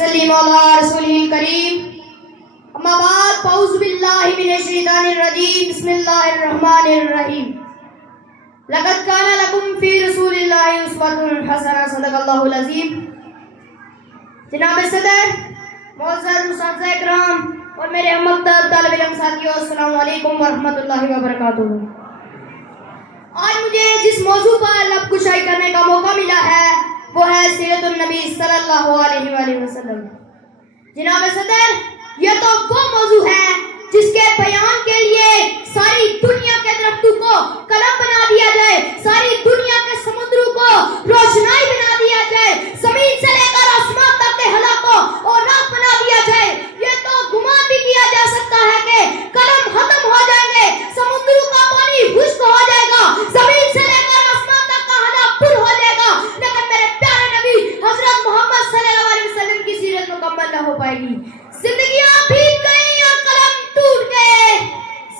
صلی مولا رسولہ الکریم اما بعد فاعوذ باللہ من الشیطان الرجیم بسم اللہ الرحمن الرحیم لقد کان لکم فی رسول اللہ اسوۃ حسنہ صدق اللہ العظیم۔ جناب صدر، معزز اساتذہ اکرام اور میرے ہم مکتب طالب علم ساتھیوں، السلام علیکم ورحمۃ اللہ وبرکاتہ۔ آج مجھے جس موضوع پر لب کشائی کرنے کا موقع ملا ہے وہ ہے سیرت النبی صلی اللہ علیہ وآلہ وسلم۔ جناب صدر، یہ تو وہ موضوع ہے جس کے بیان کے لیے ساری دنیا کے درختوں کو قلم بنا دیا جائے، ساری دنیا کے سمندروں کو روشنائی بنا دیا جائے، زمین سے لے کر آسمان تک کے حلا کو اور راہ بنا دیا جائے۔ یہ تو گمان بھی کیا جا سکتا ہے کہ قلم ختم ہو جائیں گے، سمندروں کا پانی خشک ہو جائے گا، زمین سے لے کر آسمان تک کا حلا پر ہو جائے گا، لیکن میرے پیارے نبی حضرت محمد صلی اللہ علیہ وسلم کی سیرت مکمل نہ ہو پائے گی۔ زندگیاں بھیگ گئی اور قلم ٹوٹ گئے،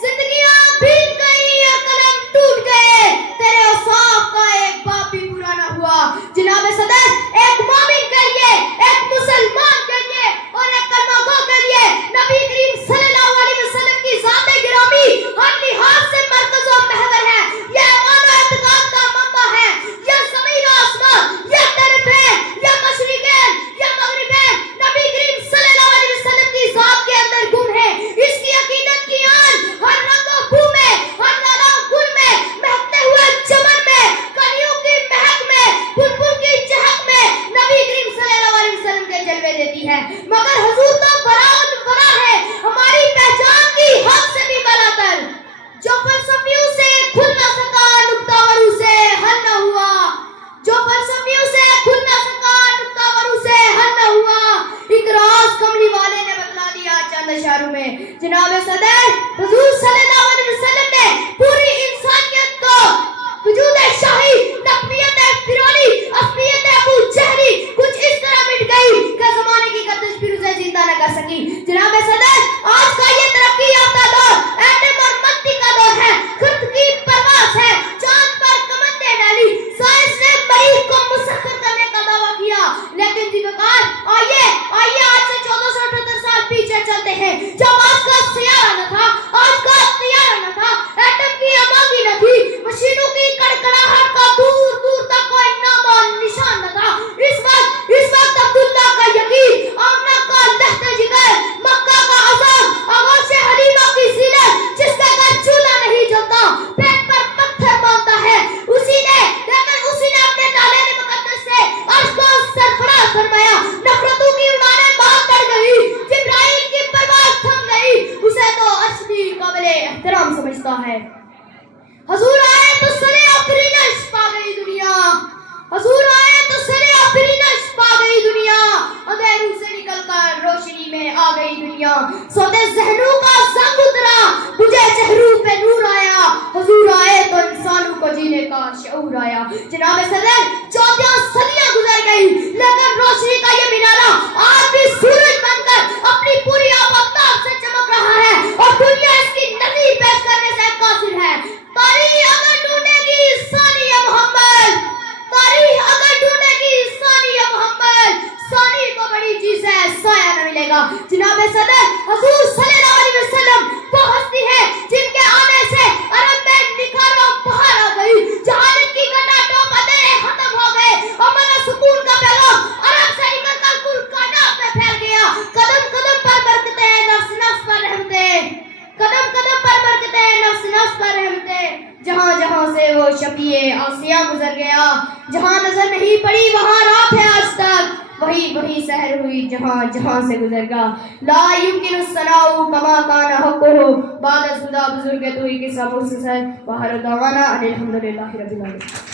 زندگیاں بھیگ گئی اور قلم ٹوٹ گئے، تیرے اوصاف کا ایک باب بھی پورا نہ ہوا۔ جناب صدر، ایک مومن کے لیے، ایک مسلمان کے لیے اور ایک کلمہ گو کے لیے نبی کریم صلی اللہ علیہ وسلم کی ذات گرامی ہر لحاظ سے مرکز و محور ہے۔ یہ ایمان و اعتقاد کا منبع ہے۔ یہ زمین و آسمان، یہ طرفین، یہ مشرقین، یہ مغربین نبی کریم صلی اللہ علیہ وسلم کی ذات کے اندر گم ہے۔ اس کی عقیدت کی آن ہر رنگ و بو میں، ہر نالا و گل میں، مہکتے ہوئے چمن میں، کلیوں کی مہک میں، بلبل کی چہک میں نبی کریم صلی اللہ علیہ وسلم کے جلوے دیتی ہے۔ مگر حضور تو برات برا ہے، ہماری پہچان کی حد سے بھی بلاتر، جو فلسفیوں سے کھل نہ سکا نکتہ ورو سے حل نہ ہوا، جو فلسفیوں سے کھل نہ سکا نکتہ ورو سے حل نہ ہوا، ایک راز کملی والے نے بتلا دیا چند اشاروں میں۔ جناب صدر، حضور صلی اللہ علیہ وسلم نے پوری انسانیت کو وجود شاہی، نقویت فرعونی، اصلیت ابو جہلی کچھ اس طرح مٹ گئی کہ زمانے کی گردش پھر اسے زندہ نہ کر سکی۔ جناب صدر، آج کا یہ ترقی یافتہ دور ایٹم اور منطق کا دور ہے، خود کی پرواز ہے، چاند پر کمندیں ڈالی، سائنس نے مریخ کو مسخر کرنے کا دعویٰ کیا، لیکن دیوکار آئیے آج سے 1478 سال پیچھے چلتے ہیں، جب آج کا سیارہ نہ تھا، آج کا طیارہ نہ تھا، ایٹم کی آبادی نہ تھی، مشینوں کی کڑکڑاہٹ کا دور دور تک کوئی نام و نشان نہ تھا۔ اس وقت عبداللہ کا یقین، آمنہ کا لہد جگر، مکہ کا عذاب، آغوش حلیمہ کی زینت، جس کا گھر چولہا نہیں جلتا، پیٹ پر پتھر باندھتا ہے، اسی نے اپنے نالین مقدس سے عرش کو سرفراز فرمایا۔ نفرتوں کی اڑانیں بہت بڑھ گئی، جبرائیل کی پرواز تھم گئی، اسے تو عرش بھی قابل احترام سمجھتا ہے۔ حضور آئے تو سرے آفرینش پا گئی دنیا، حضور آئے تو سرے آفرینش پا گئی دنیا، اندھیروں سے نکل کر روشنی میں آ گئی دنیا، سودے ذہنوں کا زنگ اترا، مجھے چہروں پہ نور آیا، حضور آئے تو انسانوں کو جینے کا شعور آیا۔ جناب صدر، 14 صدیاں گزر گئی، لیکن روشنی کا یہ مینارہ آج بھی سورج بن کر اپنی پوری آب و تاب سے چمک رہا ہے اور دنیا اس کی نظیر پیش کرنے سے قاصر ہے۔ تاریخ اگر ڈھونڈے گی ثانی محمد، تاریخ اگر ڈھونڈے گی ثانی محمد، ثانی کو بڑی چیز ہے، سایہ نہ ملے گا۔ جناب صدر، حضور صلی اللہ علیہ وسلم وہ ہستی ہے جن کے آنے سے عرب میں نکھار و بہار آ گئی، جہالت کی گٹا ٹوپ اندھیرے ختم ہو گئے، امن و سکون کا پیغام عرب سے نکل کر کل کائنات میں پھیل گیا۔ قدم قدم پر برکتیں، نفس نفس پر رحمتیں، قدم قدم پر برکتیں، نفس نفس پر رحمتیں، جہاں جہاں سے وہ شفیع آسیہ گزر گیا، جہاں نظر نہیں پڑی وہاں رات ہے آج تک، وہی سحر ہوئی جہاں جہاں سے گزر گا۔ لا یمکن الثناء کما کان حقہ، بعد از خدا بزرگ تو ہی کے سب سے باہر دعوانا الحمدللہ رب العالمین۔